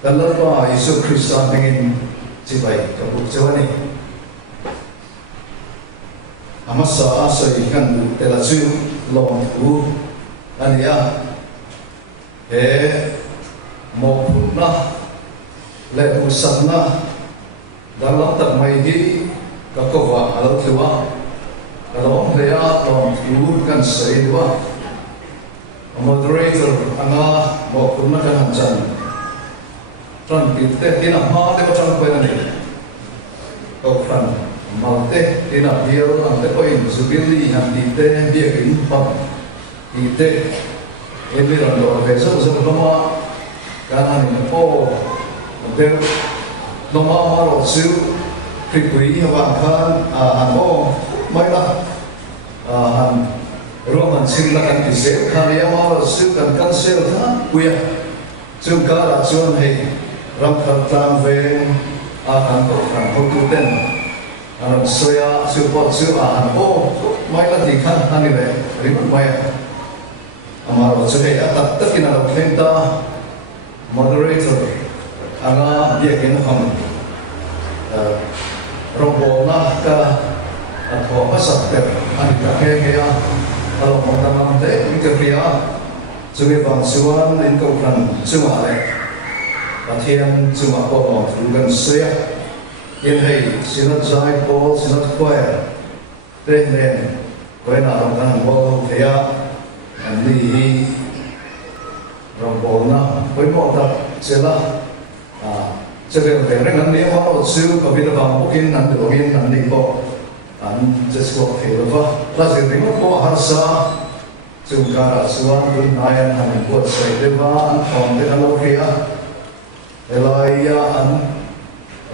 Dalawang Yesus Kristus ang tingin sibay kabuksawan ni amasa asay kan telatsu long u ania mo na le usana dalam tak mai di kakowa alau tua kalau dia long u kan sai dua moderator anga mo na kan hanjan Tran kita tina ma te ko tran ko ni ko tran malte tina biar ante ko in subili han dite dia ke impa dite ini rando beso so no kanan ni po de no ma ro su pripui wa kan ano mai la han roman sila kan kise kharia ma ro su kan cancel ha kuya chung ka ra chon hei ram tlang ve akan ko kan hotu den soya support su mai la di khan ani le rimut mai amaro chhe atat takina lo khenta moderator anga dia ken ham robo na ka atho pasak ter ani ka he ya alo mo tamam de ikriya chue bang suan in ko kan chuma le Pathian cuma ko tugan saya in hei sinat zai ko sinat choir ten nen koi na ram kan bo thea an li ram bo na koi mo ta sela chebe be reng an ni ma su ko bi da bang bukin nan do gin nan ni ko an just ko thela va la se ring ko harsa chungkara suan dun nayan han ko sai deva an thom de lo khia Elaya an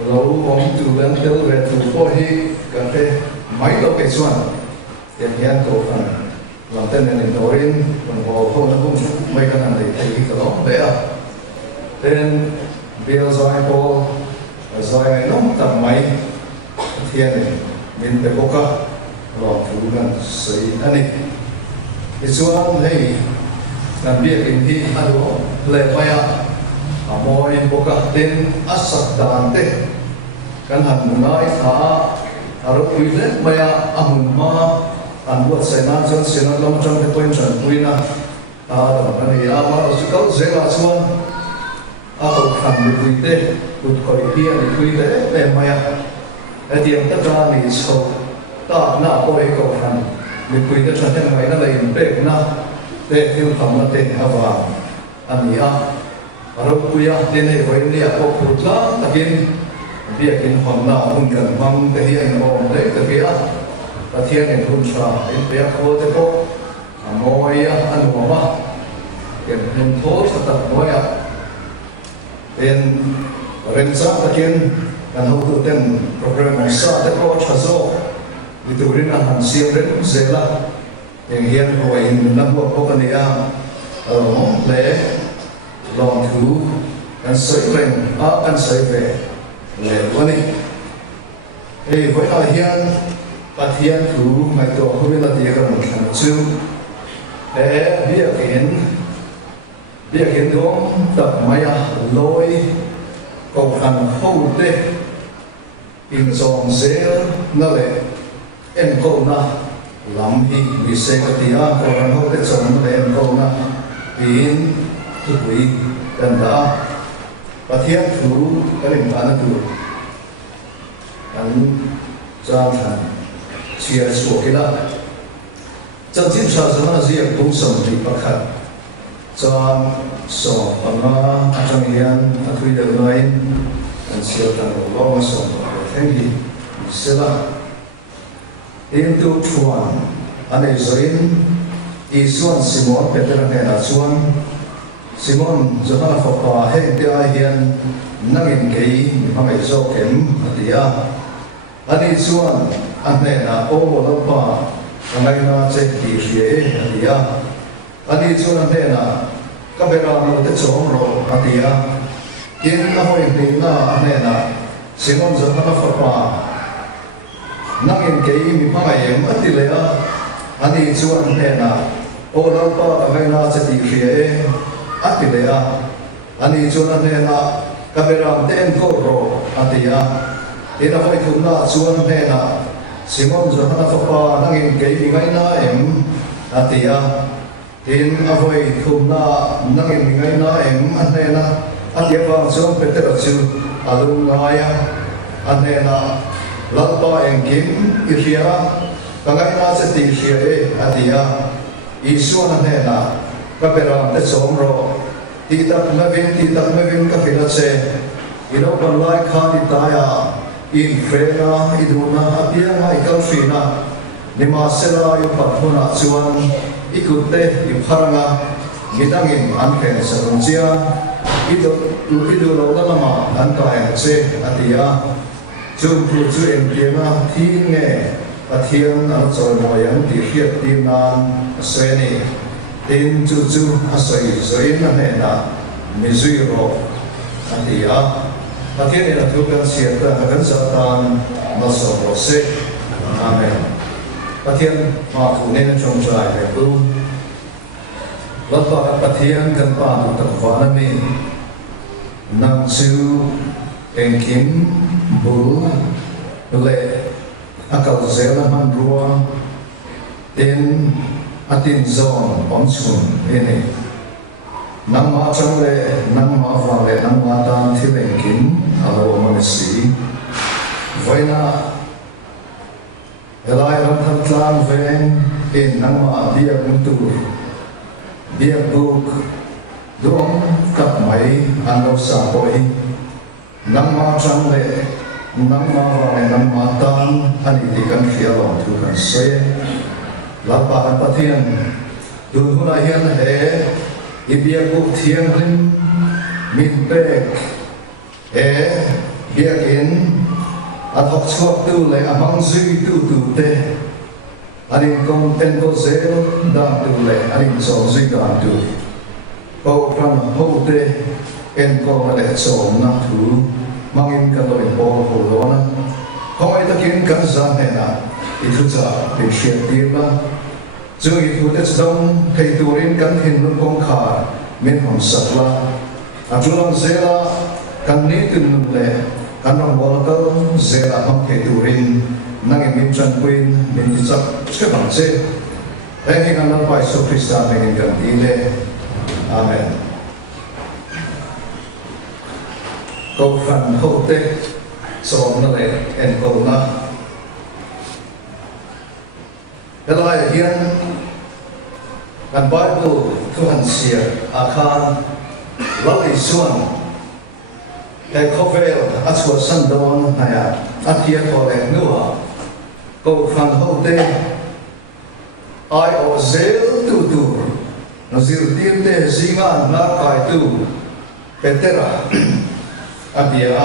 lalu kami tulen tel betul pohi kate mai lo kesuan yang kau kan lantai nenek dorin menbawa kau nabung mai kan anda itu kalau dia then bill zoi po zoi nong tam mai thiên min pe boka lo thu nan sei ani ichuan hei nan bia in hi alo le maya amoi boka ten asak dan te kan han ngai tha aro uile maya ahuma an buat sena jon sena long chang te point chan puina ani ama sikal zela chuan a ko khan ni te kut koi pia ni puile le maya atiam ta tra ni so ta na ko e ko khan ni puile chan te ngai na le in pe na te thil tham na te awa ani a aro puya te nei voi ni a ko putla takin bia kin hon na hun kan mang te hi an om te te bia pathian en hun sa in pe ko te ko amoya an ma ken hun tho sa ta moya en ren sa takin kan ho tu ten program sa te ko chazo iturin an han siam ren zela en hian ho in na bo ko kan ya le long thu kan soi ren a kan soi ve le wani e voi a hian pathian thu mai to ko la dia kan kan chu e bia ken dong tak maya loi ko kan ho te in song zel na le en ko na lam hi vi se ka tia ko kan ho te chong le en ko na in tu hui kan da pathian thu kan in ana tu kan cha than chia số cái đó trong chiến sa sana riêng cũng sống thì bất khả cho số bằng trong hiền thuê được nói anh siêu tăng lo mà sống thành gì sẽ là in tu chuan anh ấy rồi Isuan Simon Peter này là chuan Simon cho nó là phật hòa hết dia hiền năng in cái mà ngày sau kém dia anh ấy chuan anh này là ô lâu pa anh ấy là chơi kỳ gì dia anh ấy chuan anh này là các bé nào nó tới chỗ rồi dia kiến nó hồi tình là anh này là Simon cho nó phật hòa năng in cái mà ngày em mất điเลยanh ấy chuan anh này là ô lâu pa anh ấy là chơi kỳ gì điเลยanh ấy chuan anh này là các bé nào đến cô rồi dia thế là phải thùng na chuan thế là Simon cho nó phật pa năng in cái gì ngay na em tia tin avoid thùng na năng in ngay na em anh này là anh điệp vào chuan Peter chu alung ngay anh này là lần to em kiếm Israel cái ngay na sẽ tìm Israel tia Isu anh này là các bạn làm để sống rồi thì tập mới vin các việc sẽ ino còn lại khá đi tay in frena iduna apia ngai kalfina nima sela yu pathuna chuan ikute yu kharanga gidangin an pen sarunchia idu lo lama an kai che atia chung tu chu em pianga thi nge pathian an choi moyang ti hiat tin nan aseni tin chu asoi zoin na ne na mizui ro atia pathian ina thukan siata hakan satan maso se amen pathian ma thu ne chong chai le bu lapa pathian kan pa tu tak va na mi nang chu en kim bu le akal zela man ruwa tin atin zon on chun ene nang ma chang le nang ma va le nang ma tan thileng kin alo man si voina elai ram than tlang ven in nang ma bia muntu bia buk dong kap mai ano sa poi nang ma chang le nang ma va le nang ma tan ani ti kan khialo thu kan se la pa pathian du huna hian he ibia buk thiang rim min pek biakin athok chuak tu le amang zui tu te anin kong ten ko zel dan tu le anin so zui dan tu câu phần hậu tê en câu là để sống na thứ mang in cái lời bò hồ lô na không ai ta kiến cái gian này na ít thứ giờ để xuyên tiếp na dù ít thứ tết đông thầy tu rin cái hình luôn công khả miền hồng sạch la chú làm dễ la cái ní tin lệ cái nông bò câu dễ la mong thầy tu rin năng em miền chân quên miền đi chấp cái bằng dễ đây thì năng bài số Christa miền gần đi lệ Amen. Câu phần hậu tết sống nó lại en câu na cái lại hiện cái Bible thu hành xìa akhan lali xuân cái cover aswa sandon này atia có lẽ nữa câu phần hậu tết ai ở zel tu nó dil tiên te zinga na kai tu petera abia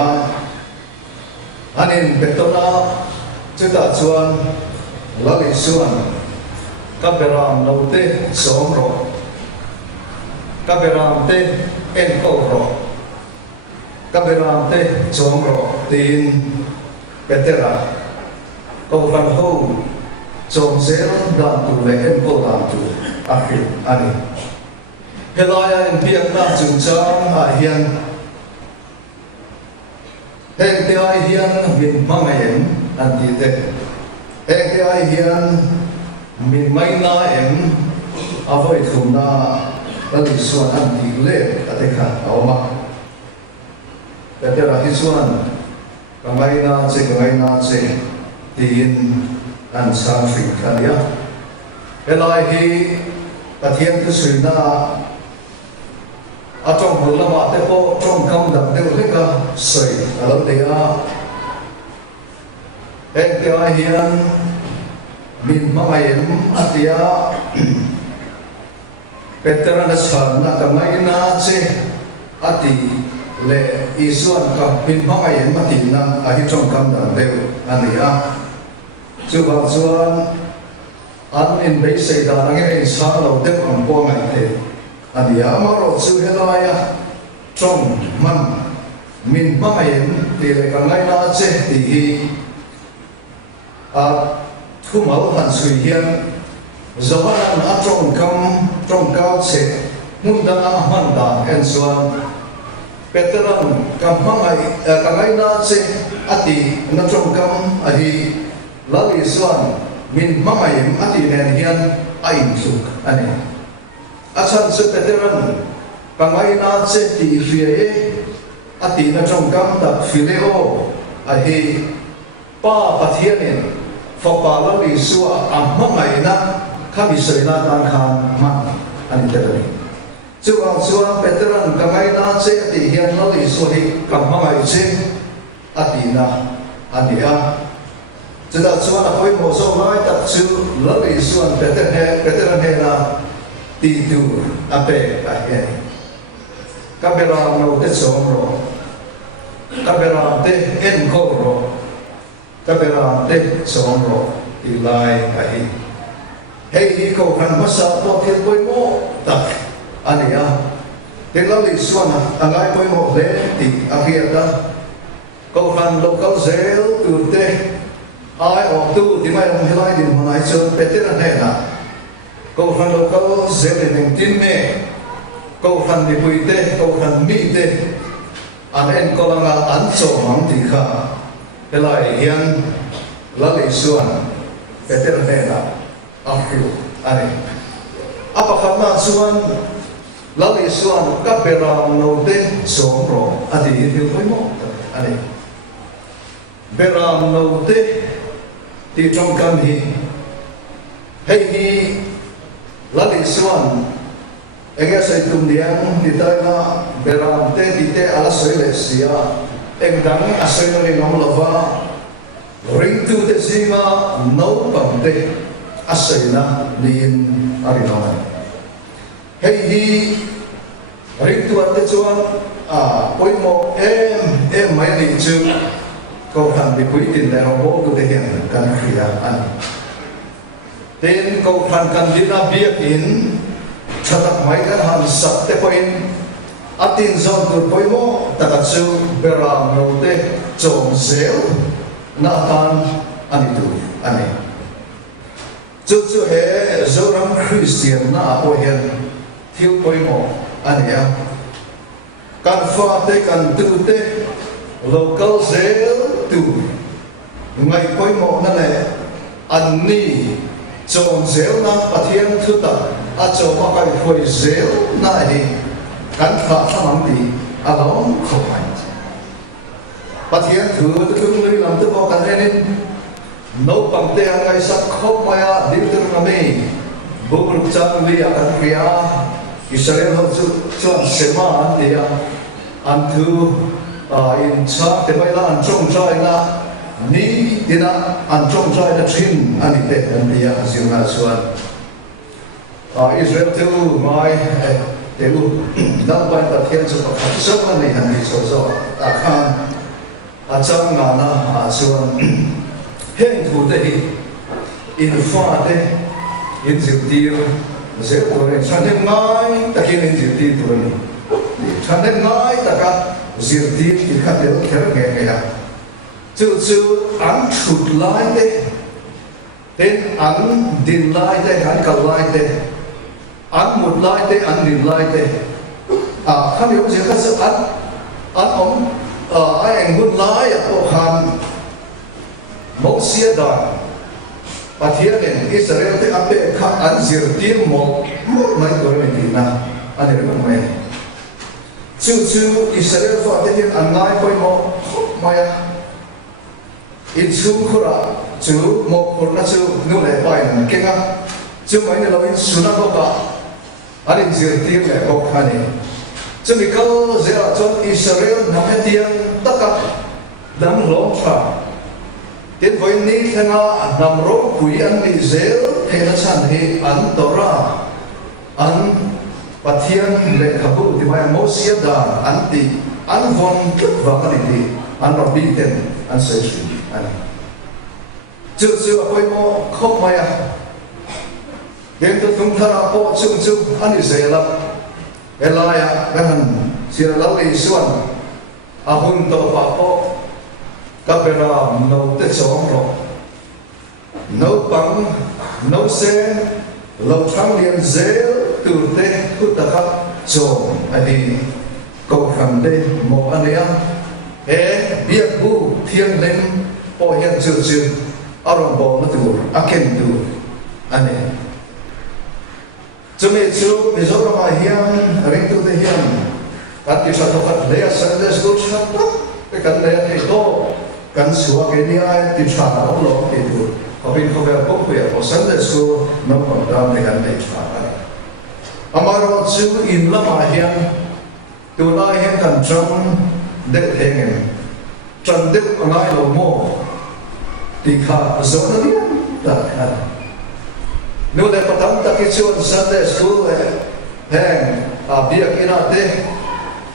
anin petona chuta chuan lali suan kaberam no te som ro kaberam te en ko ro kaberam te som ro tin petera ko van ho som zel dan tu le en ko dan tu akhir ani helaya in biak na chung chang hian heng te ai hian min mangayen an ti te heng te ai hian min mai na em avoi thuna lali suan an ti le ate kha awma te ra hi suan kamai na che tin an sang fik khania helai hi pathian tu suina atong hulama te po trong kam dam deu leka soi alam te a ek te a hian min mangayen atia petra na san na kamai na che ati le isuan ka min mangayen mati na a hi trong kam dam deu ania chu ba chuan an in bei sei da nang in sa lo dep ang po ngai te adia amaro chu helaya trong man min mayen te le ka ngai na che ti hi a thumal han sui hian zawaran a trong cao che mun da na man da en suan peteran kam mangai ka ngai na che ati na trong kam a hi lali suan min mamayem ati nen hian ain suk ani achan se peteran pangai na che ti fie ati na trong kam ta fileo a hi pa pathianin fopa la li suwa ammangai na khami soina tan khan man ani terani chuang chuang peteran pangai na che ati hian la li su hi kammangai che ati na ania Jadi cuman apa yang mau soal tak cu lebih suan veteran hena tidur apa akhir. Kamera mau te somro, kamera te enkoro, kamera te somro ilai akhir. Hei kau kan masa wakil kau mau tak ania. Tinggal di suan angai kau mau le di akhir dah. Kau kan lokal zel tu te ai ở tu thì mai ông helai din hôm nay chơi peter này là câu phần đầu câu dễ để mình tin mẹ câu phần đi bùi tê câu phần mỹ tê anh em có là anh sổ mắm thì khá helai hiền là lệ xuân peter này là afiu anh apa karena xuân là lệ xuân các bè ram nâu tê sổ rồi anh thì hiểu mấy món anh bè ram nâu tê thì trong căn hi hay hi là lý xuân anh em sẽ cùng điang thì tay na beram te thì te ala soi lệ xia anh đắng asoi nó đi ngóng lova ring tu te zinga nấu bằng te asoi na liền ari nói hay hi ring tu te chuan oi mo em mai đi chu câu phần bị quý tiền đại học bố của thể hiện cần khía ăn tên câu phần cần đi ra biết in chatak mai kan han sat te poin atin zon tur poimo takachu beram no te chom zeu na tan ani tu ani chu he zoram Christian na po hian thiu poimo ania kan fa te kan tu te local zeu tu ngai poimo na le an ni chom zeu na pathian thu ta a choma kai khoi zeu na ni kan kha thamang ti along khoi pathian thu tu lui lam tu bo kan renin no pang te angai sak khop maya diltur ngami bukul chang li akan kriya Israel ho chuan sema an dia an thu in cha te mai la an chong chai na ni tina an chong chai na thin ani te an dia zirna chuan Israel tu mai te lu dang ban ta thian chu pa so ani han ni so ta khan a chang nga na chuan heng thu te hi in fa te in zirtir zeu ore chanem ngai takin in zirtir tu ni chanem ngai taka zirtir ki khatel kher nge nge ya chu an thut lai te ten an din lai te han kal lai te an mut lai te an din lai te khan yo je ka sa an om ai ang gun lai ya ko khan mo sia da pathian en Israel te ape kha an zirtir mo mai ko ni na ani ro mai chu Israel fa te an ngai poi mo maya in chu khura chu mo khurna chu nu le pai nan kenga chu mai ne lo in suna ko ka ani zirtir le ko khani chu mi kal zera chon Israel na hetian taka dam lo tha tin voi ni thanga namro pui an ni zel khena chan hi an tora an pathian le khabu ti mai mosia da an ti an von va ka ni an ro bi ten an se shi an chu apoi mo khop mai a gen tu thung thara po chu an ni zela elaya kan sira la li suan a hun to pa po kapera no te chong ro no pang no se lo thang lian zel tu te ku ta kha chong ani ko kham de mo ania biak bu thiang len po hian chu aron bo na tu aken tu ani chumi chu mizora ma hian ring tu te hian kat ki sa to khat le Sunday school chat pe kan le ni to kan suwa ke ni ai ti cha na lo ke tu ko bin ko ver ko pe ko Sunday school no ko da me kan le cha amaro chu in la ma hian tu la hian kan chong de thengen chan de ngai lo mo ti kha zo na ni ta kha no le patam ta ki chu Sunday school heng bia kina te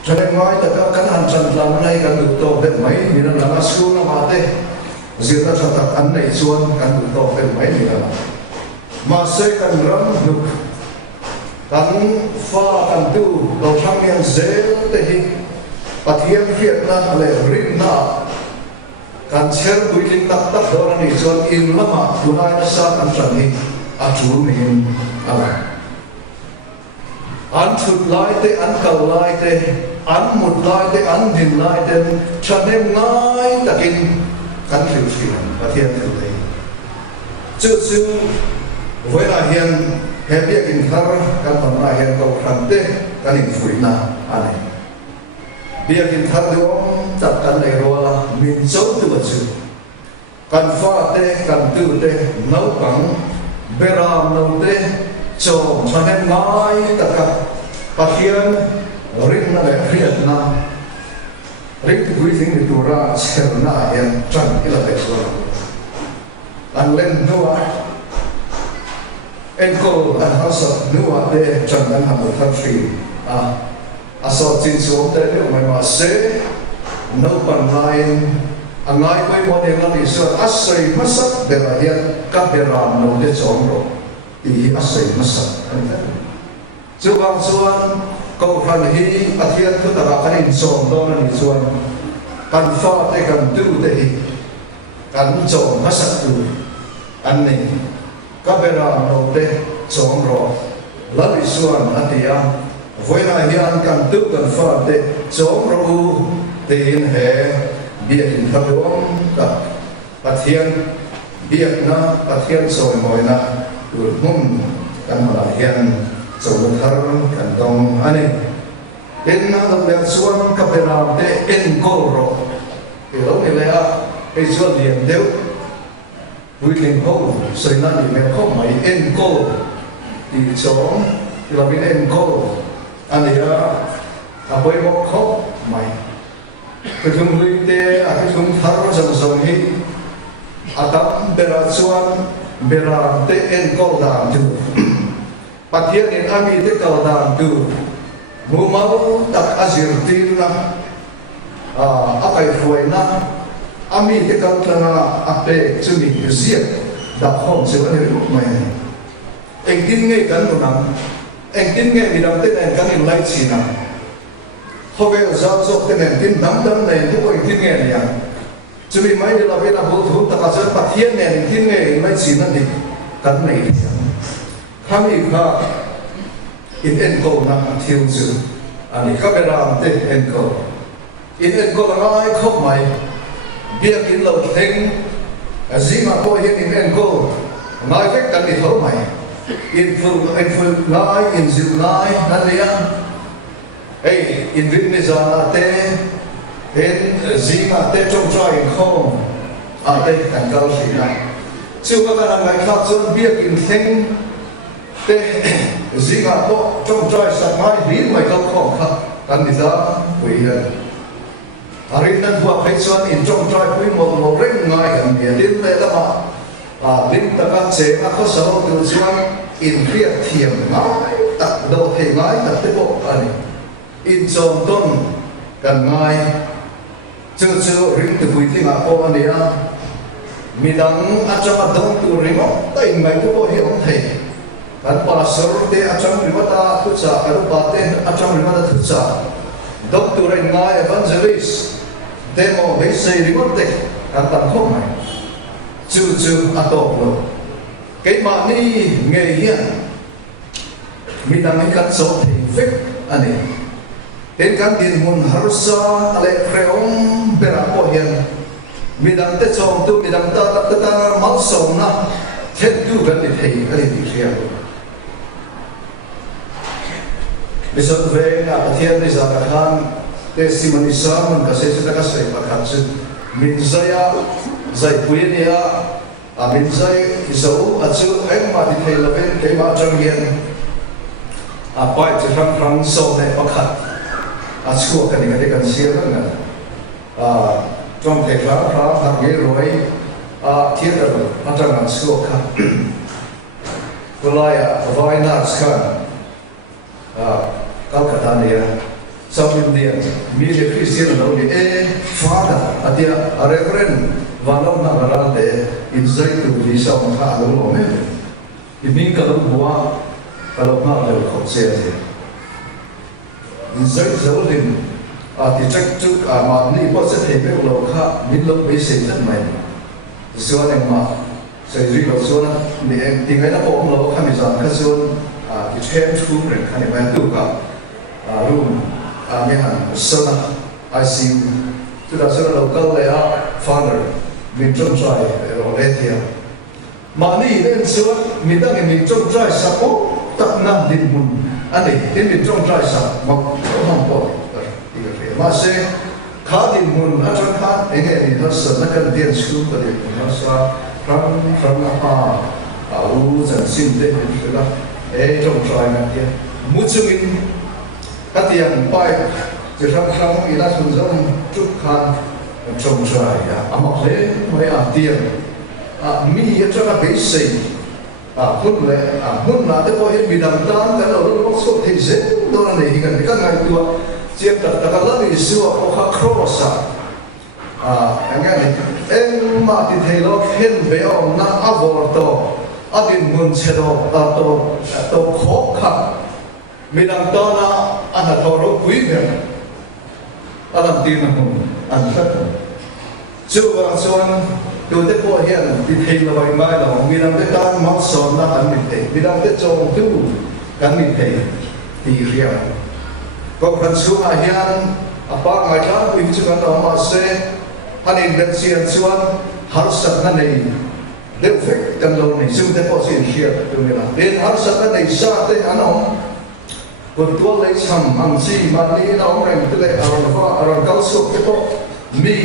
chale ngai ta kan han chan lam nai kan du to be mai ni na la school na ma te zira cha ta an nei chuan kan du to be mai ni na ma se kan ram du kan fa kan tu lo thang yang zel te hi pathian khiat na le rin na kan cher builing tak do na ni chuan in lama tunai na sa kan chan ni a chu ni ala an thut lai te an kal lai te an mut lai te an din lai te chanem ngai takin kan thiu thian pathian thiu le chu voi la hian happy in thar kan tam na hian ko khan te kan in fui na ani bia kin thar do tak kan le ro la min chau tu chu kan fa te kan tu te nau pang beram nau te cho chanem ngai taka pathian ring na le khiat na ring tu breathing ni tura serna yang chan ila te so an len noa enko an hasa noa de chan an ha ta free aso chin so te le mai ma se no pan line angai koi mo ne ngani so asai masak de la hian ka beram no de chong ro ti asai masak chu wang chuan ko khan hi athian thu taka kan in som don ani chuan kan fa te kan tu te hi kan chom ha sak tu an nei ka bera no te chom ro la ri chuan atia voina hian kan tu kan fa te chom ro u te in he bia in thaluam ka pathian bia na pathian soi moina ur hum kan mala hian chom thar kan dong ani in na lo le chuan ka bera te en ko ro e lo ni le a e chuan lian deu Willing Ho, so na ni me ko mai en ko ti chom ti la bin en ko ani ya a boi mo ko mai ke thum lui te a ke thum thar jam jam hi atam bera chuan bera te en ko da tu pathian in ami te ko da tu mu mau tak azir tin na a kai foi na ami te kan tanga ape chumi zia da khom se kan ri mai eng tin nge kan no nam eng tin nge mi dam te nen kan in lai chi na hobe za zo te nen tin dam dam nen te ko eng tin nge ya chumi mai de la ve na bol thu ta ka zer pathian nen tin nge in lai chi na ni kan nei khami kha in en ko na thiu zu ani ka be ram te en ko in en ko la ai khop mai bia kin lo theng zima ko hian in en ko ngai vek kan ni tho mai in full ngai in zil ngai nan lia ei in vin ni za te en zima te chom trai in kho a te kan kal si na chu ka kan ngai kha chon bia kin theng te zima ko chom trai sa ngai bin mai kal kho kha kan ni za wi hian hari nan buat pecuan in trong trai pui mo reng ngai kan dia din le lama din taka che aku selalu tujuan in kriat thiam ngai tak do he ngai tak te bo ani in chom ton kan ngai chu ring tu pui ting a ko ani a midang achama dong tu ringo ta in ngai tu bo he on thei kan pastor te acham rimata thu cha kan pa te acham rimata thu cha doctor ngai evangelist demo mấy xây đi mất tịch ăn tầm không này chú atop lo cái mà ni nghề hiện mình đang mấy cắt số thì phết anh ấy đến cán tiền nguồn harsa ale freon bera po hiện mình đang tết sòng tu mình đang ta máu sòng na thiết tu gần để thấy cái gì kia bây giờ về là thiên bây giờ cả han testimony sermon ka se ta ka se pakhat chu min zaya zai puinia a min zai zo a chu eng ma di thei laven ke ma chang yen a pai chu ram so ne pakhat a chu ka ni ka kan sia na a trong te kha ha ge roi a thia da a chang an chu ka kolaya vai na skan a Calcutta ne South India, media Christian lo ni father atia a reverend valom na garante in zai tu di sa ma lo me in min ka lo bua ka lo ma lo ko se in zai zolin a ti chak tu a ma ni po se the me lo kha min lo be se tan mai so na ma sai ri lo so na ni em ti ngai na po lo kha mi zan ka zon a ti chem tu ren kha ni ma tu ka a room Amen. Sana, I see to the sort of local father, mình trông trai ở đây thì mà đi lên xuống mình đang mình trông trai sắp ốp tận năm đến mùng anh ấy đến mình trông trai sắp mà không có mà sẽ khá đến mùng anh trong khá anh ấy thì nó sợ nó cần tiền xuống và để nó sao from u dần xin đến cái đó trông trai này kia muốn chung mình các tiền bay chỉ thằng ý là thường dân chút khan trồng xoài mặc lễ mấy tiền mi cho nó bị sỉ hôn lễ hôn là cái coi bị đầm tan cái đầu nó số thì dễ đâu là này gần các ngày tua chia đặt các lớp bị xua có cross anh nghe này em mà thì thầy nó khen về ông na avor to adin mun chedo to khó khăn midang to na an thoro pui ber alam tin na an thak chuan tu te po hian ti thei lo vai mai lo midang te tan ma son na kan mi te midang te chong tu kan mi thei ti ria ko kan su a hian apa ngai la pi chu kan ma se anin den sian chuan har sat na nei de fek kan lo nei su te po sin ria tu ni la den har sat na nei sa te anoคนตัวเล็กช่างอันซีมันนี่เราแรงตัวเล็กเราเก้าสุกที่พอมี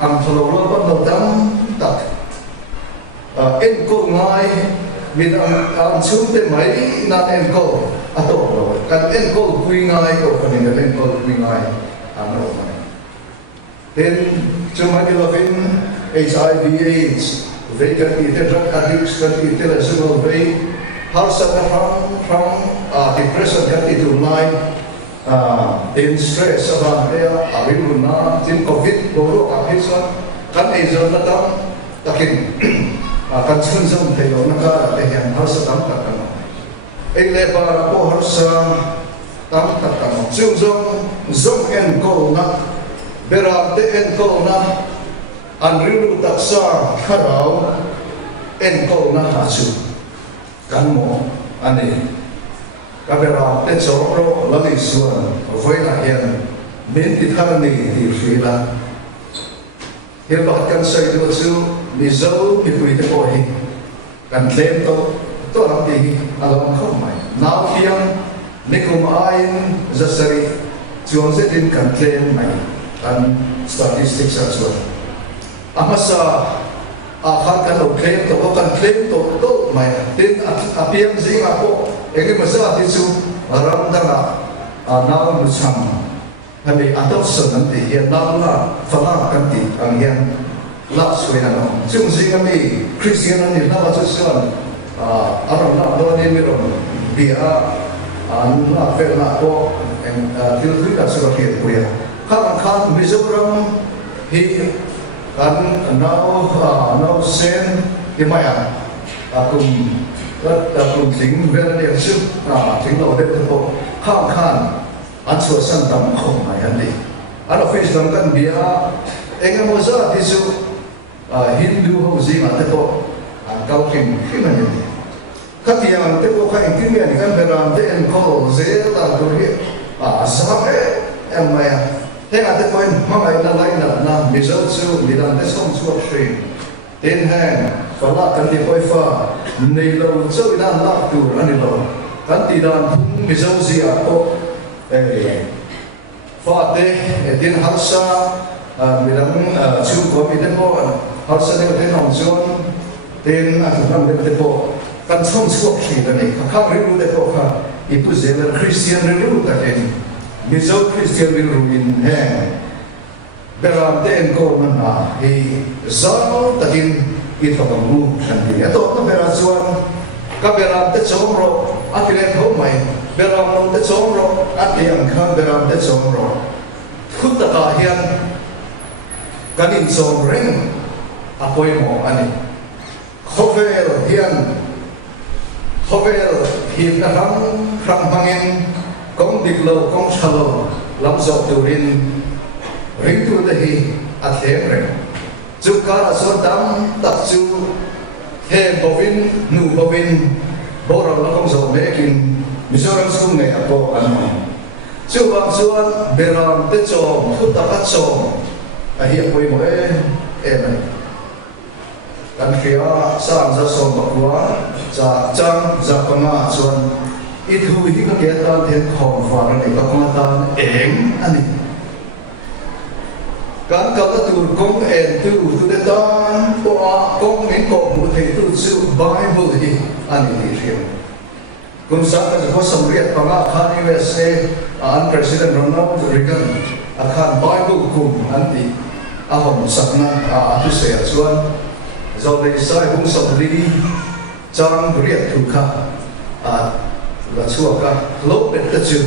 อันทะเลาะกันเราดำตัดเอ็นโกง่ายมีอันชุ่มเต็มไหมนั่นเอ็นโกอัตโตเราการเอ็นโกคุยง่ายก็คนนี้เอ็นโกคุยง่ายอันเราไม่เห็นจุดหมายที่เราเป็น HIV/AIDS เวกันอีเทอร์กันอีกกันอีเทอร์ซึ่งเราไปharus ada from depression kan itu lain in stress orang dia abis guna tim covid baru habis kan izin datang takin kan senjam telo nakar yang harus datang takkan lebar aku harus datang takkan zoom en ko na berarti en ko na anrilu taksa harau en ko na hasil kan mo ane kamera te choro lali suan voi na hian min ti thar ni ti frila he ba kan sai do chu ni zo ni pui te ko hi kan tlem to ram ti alom khom mai now hian ni kum ain zasari chuan se din kan tlem mai kan statistics a chuan amasa akan kan claim to kan claim to mai tin apiam zing ako enge masa tisu aram danga naw musam hami atok son nanti ya naw fala kan ti ang yan la suena no chung zing ami christian ani na ba chuan aram na do ni mi rom dia an la fe na ko en til tri ka so ki kuya kan mizoram hi kan now sen imaya akum ting vel yang su ting lo de ko kan an so san tam khom mai an ni an office dam kan bia enga moza tisu hindu ho zi ma te ko an kau king man ni ka ti yang te ko ka in ni kan beram te en ko ze ta do hi sa em maya thế là cái point mà ngày nay là bây giờ chú đi làm cái xong xuôi rồi tên hàng và là cần đi quay pha này lâu chơi làm lạc tu anh đi lâu cần đi làm bây giờ gì à cô pha thế tên học sa mình làm chú có mình tên cô học sa này tên học john tên anh làm tên cô cần xong xuôi rồi này khác riêng luôn tên cô khác ibu zeler Christian riêng luôn tên Mizo Christian will ruin hang. Beram te en ko man ha hi zao takin itokamu shanti. Ato na beram chuan ka beram te chomro akilen ho mai beram no te chomro akiang kha beram te chomro. Khutta ka hian kanin som reng apoi mo ani. Khovel hi na rang hangin công việc lâu công trả lâu làm dọc từ rin tu đây at thêm rồi chú cá là số tám tập chú thêm bovin nu bovin bố rồi nó không dọc mấy kinh mình cho rằng xuống này ako ano chú bang chuan beram te chom khut ta pat chom hiệp với mỗi em này kan kia sang ra som bakwa cha chang za kama chuan ít hui hi ka kia tan then khom fa ni ka kong tan eng ani kan ka tu kong en tu de tan ko kong min ko mu thei tu chu bible hi ani ni riam kun sa ka ko samriat pa nga khan USA an president Ronald Reagan akhan bible kum anti ahom sakna atu se chuan zo dei sai hung sabri chang riat tu kha là chua ka lốp đến tất chừng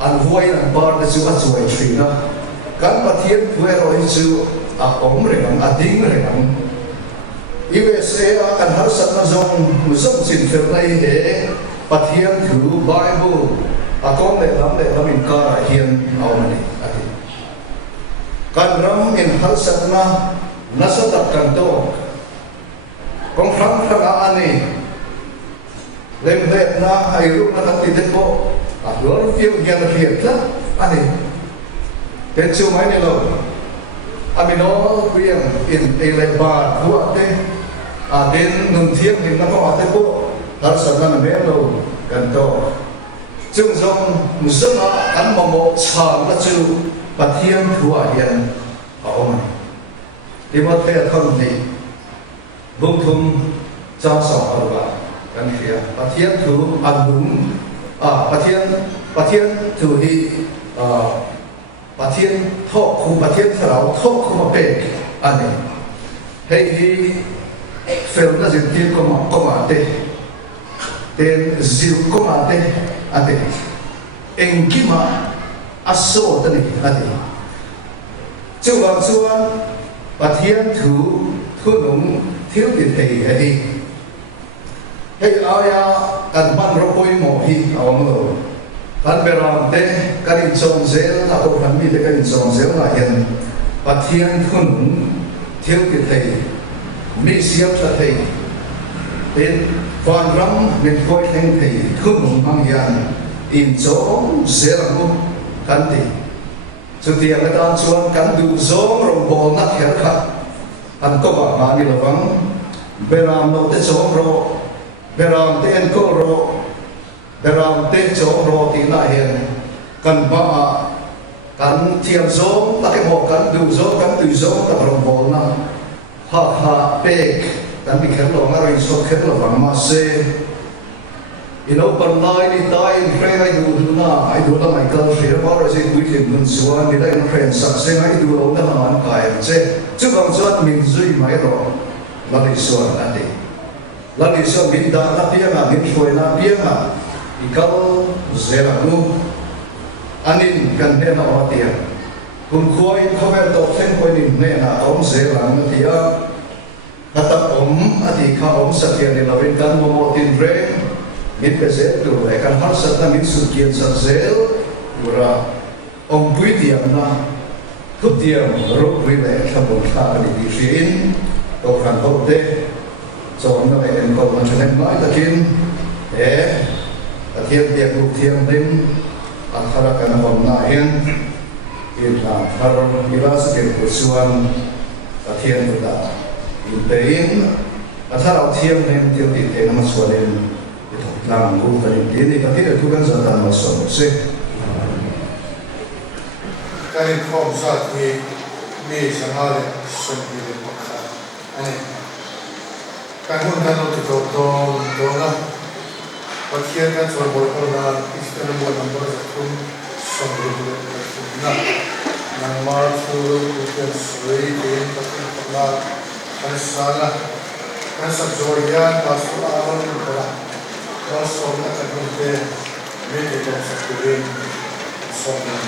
ăn vui ăn bar tất chừng ăn chuối thủy na kan pathian thuê rồi chu ống rồi nằm tiếng rồi nằm USA kan har sat na zong muzom sin fer nei he Pathian thu Bible akong le lam in kara hian awmani ati kan ram in halsatna nasatak kanto kong frang ani lem na ayru na titeko ador fiu hian rietla ani pensu mai ne lo amino kuiang in elebar huate den nun thiam hin na ko ate ko halsatna na melo kanto chung zong musama kan mamo chang na chu pathian thua hian awmani Timothy thon ni bung thum cha sa arwa kan khia pathian thu adum pathian thu hi pathian tho khu pathian thrau tho khu ma pe ani hei hi fel na zin ti ko ma te ten zil ko ma te ate engkima aso tani ate chuang pathian thu nung thiếu tiền thầy đi hay aya kan ban rokoi mo hi awang lo kan beram te kan in song zel na to kan mi te kan in song zel na hian pathian thu nung thiếu tiền thầy mi siap sa thầy tên quan ram nên coi theng thầy thu nung mang hian in song zel mo kan ti chu tiang na tan chuan kan du zong rom bol na kher kha an ko ba ma ni lawang beram no te zong ro beram te en ko ro beram te zong ro ti na hian kan ba kan tiang zong ta ke mo kan du zong kan tu zong ta rom bol na ha pek kan bi kher lo nga rin so kher lo ma se ino panlai ni tai in friend ai du na ai du la mai kal fer ba ra se kui thim mun suan ni dai friend sak se ai du lo na man kai che chu bang chuan min zui mai ro la ni suan ati la ni suan min da na pia na min foi na pia na i kal zera nu anin kan ne na wa tia kun khoi khomer to theng koi ni ne na om zera na tia kata ati kha sa tia ni la rin kan mo tin re min pese tu kan har satna min sukian sazel ura pui tiam na khut tiam ro pui le thabon kha ni di shin to kan ho te so na en ko na chen mai takin athiam tiam ru tiam dim an khara kan hom na hian in na har milas ke kusuan athiam tu da in tein athara thiam nem tiam ti te na sualen làm ngu phải đến thì cái thu ngân giờ là một số một xe cái không sao thì mi sang hai sinh đi được một cái anh cái hôn nhân nó thì đồ nó và khi cái chuyện bồi hồi là ít cái nó bồi nằm bồi cũng sống được được nang mar thu cái suy đến cái là cái sala cái sắc rồi ya và số áo nó là also not a good really don't have to win so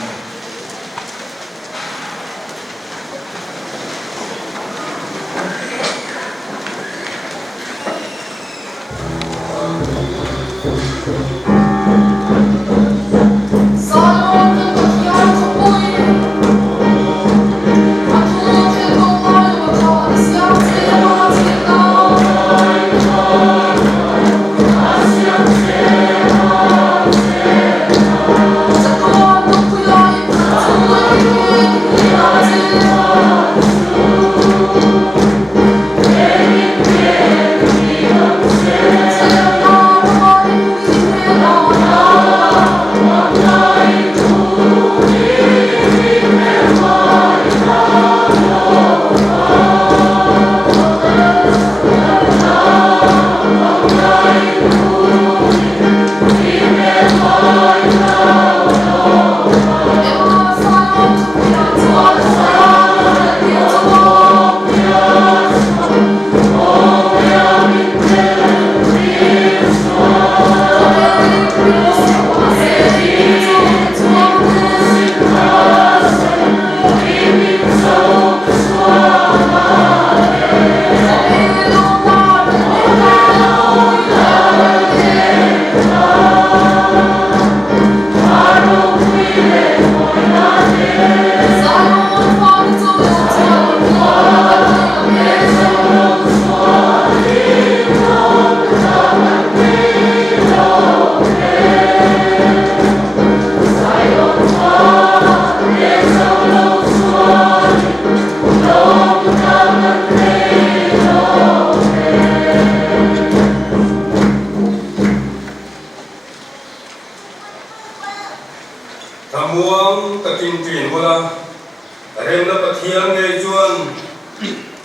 na pathian nge chuan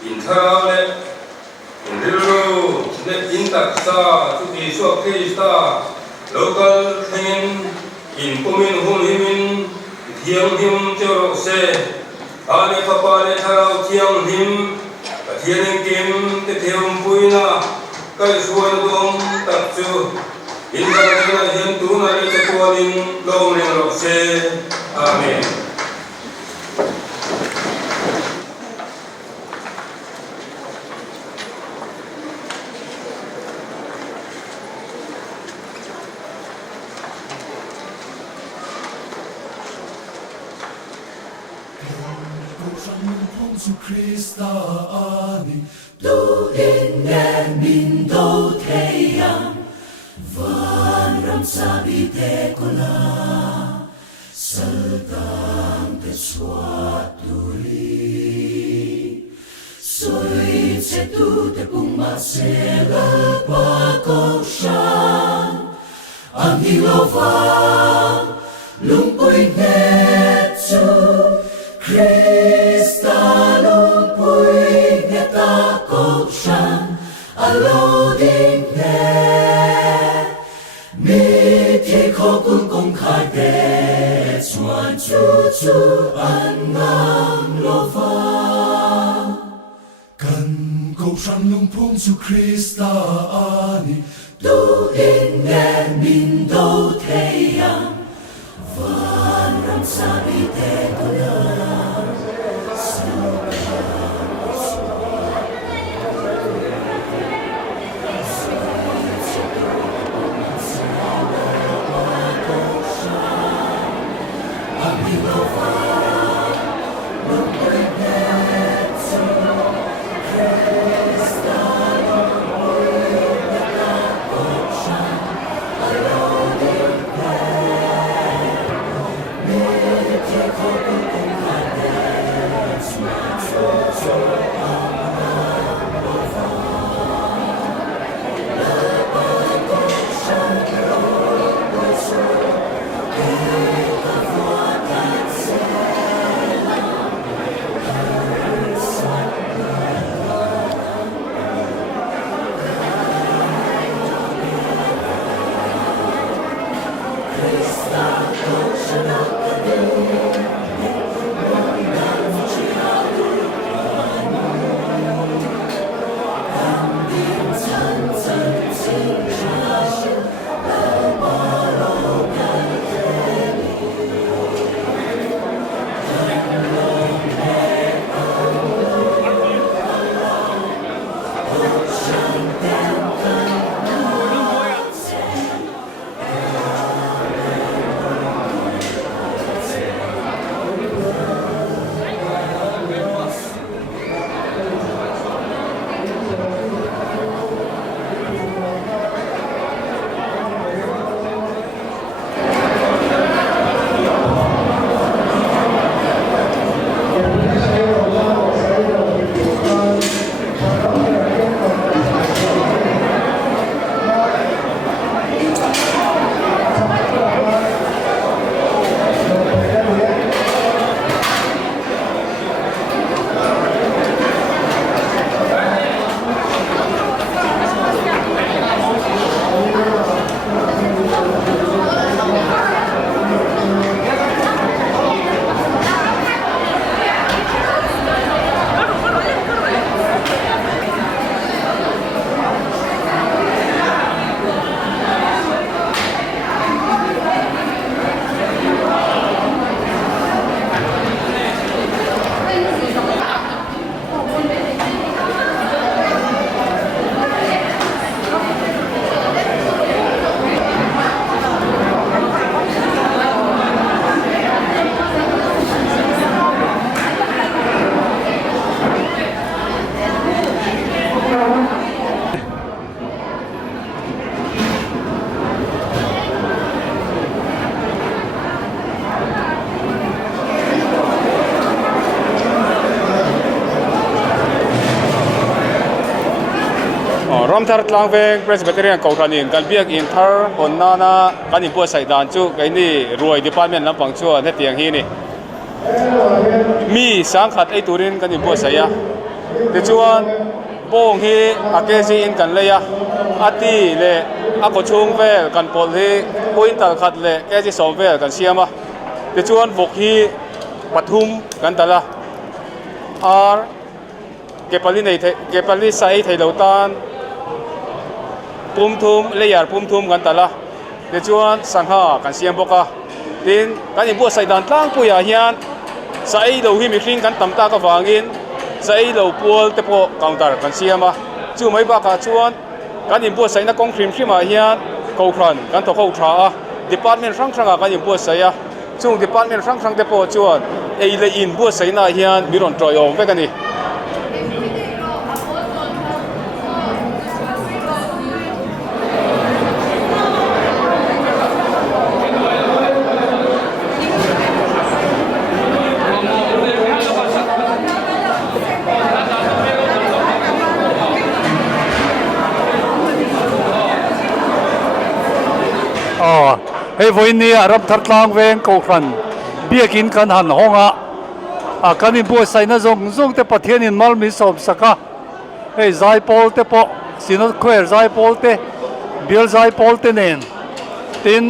in thara le in rilu ne in taksa chu ti so krista local thingin in pumin hum himin thiang him chero se ane papa ne tharau thiang him pathian kim te theum puina kai suan dom tak chu in na hian tu na ni chakwanin lom ne ro se amen. Zu Christa ani du in min do teyam van ram sabi te kola saltam te swaturi soi se tu te puma se la pa ko shan angilova lumpoi netsu Christa lumpui ngeta kokshan aloding ne miti kokun kong kade chuan chu chu angam lova kan kokshan lumpung chu Christa ani du in ne min do teyam van ram sabi te kola Ram thar tlang veng Presbyterian Kauthanin kan biak in thar on na kan in po sai dan chu kai ni ruai department lampang chu ne tiang hi ni mi sang khat ei turin kan in bu saya ti chuan bong hi akesi in kan leya ati le ako chung vel kan pol hi pointal khat le kesi som vel kan siama ti chuan vok hi pathum kan tala ar kepali sai thei lo tan pum thum leyar pum thum kan tala ti chuan sangha kan siam boka tin kan in bu sai dan tlang puya hian sai lo hi mi hring kan tamta ka wangin sai lo pual te po counter kan siama chu mai ba ka chuan kan in bu sai na kong khrim khima hian ko khran kan to ko tha a department rang rang kan in bu sai a chung department rang rang te po chuan ei le in bu sai na hian miron troi om ve kan ni hei voi ni arab thar tlang veng ko khan biakin kan han honga kan in bu sai na zong te pathian in mal mi som saka hei zai pol te po sinot khoer zai pol te bial zai pol te nen tin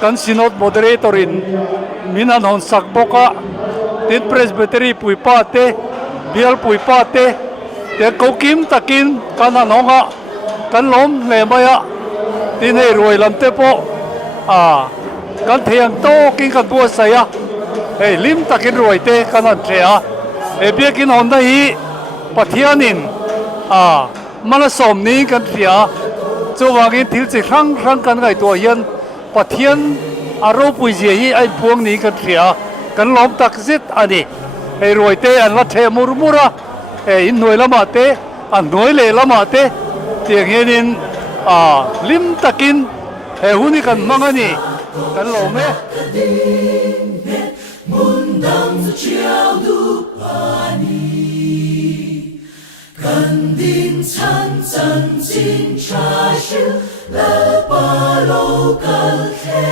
kan sinot moderator in minan hon sak boka tin presbytery puipa te bial puipa te ko kim takin kan han honga kan lom le maya tin hei roi lam te po kan thiang to king kan bu saya hei lim takin roi te kan an thea biakin hon da hi pathianin mala som ni kan thia chu wangin thil chi rang kan ngai to hian pathian aro pui je hi ai puang ni kan thia kan lom tak zit ani hei roi te an la the murmura in noi lama te an noi le lama te tiang hianin lim takin huni kan mangani kan lo me mundang zu chiao du pani kan din chan chan chin cha shi le pa lo kal the